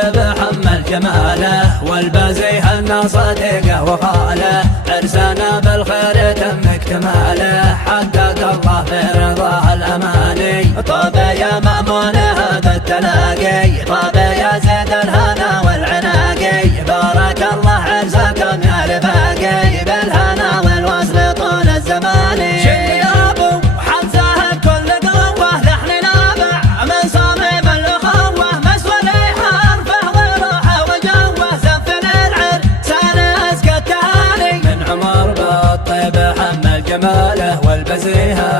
بالطيب حمل جماله، والبزيه صديقه وخاله، عرسنا بالخير تم اكتماله، حقق الله برضاه الاماني. طاب يا مأمون هذا التلاقي، طاب يا زيد الهنا والعناقي، بارك الله عرسكم يا رفاقي، بالهنا والوصل طول الزمان. شيل يا ابو حمزه بكل قوه، لحن نابع من صميم الاخوه، مسولي حرفه وروحه وجوه، زفن العرسان اسكى التهاني. من عمر بالطيب حمل جماله، والبزيه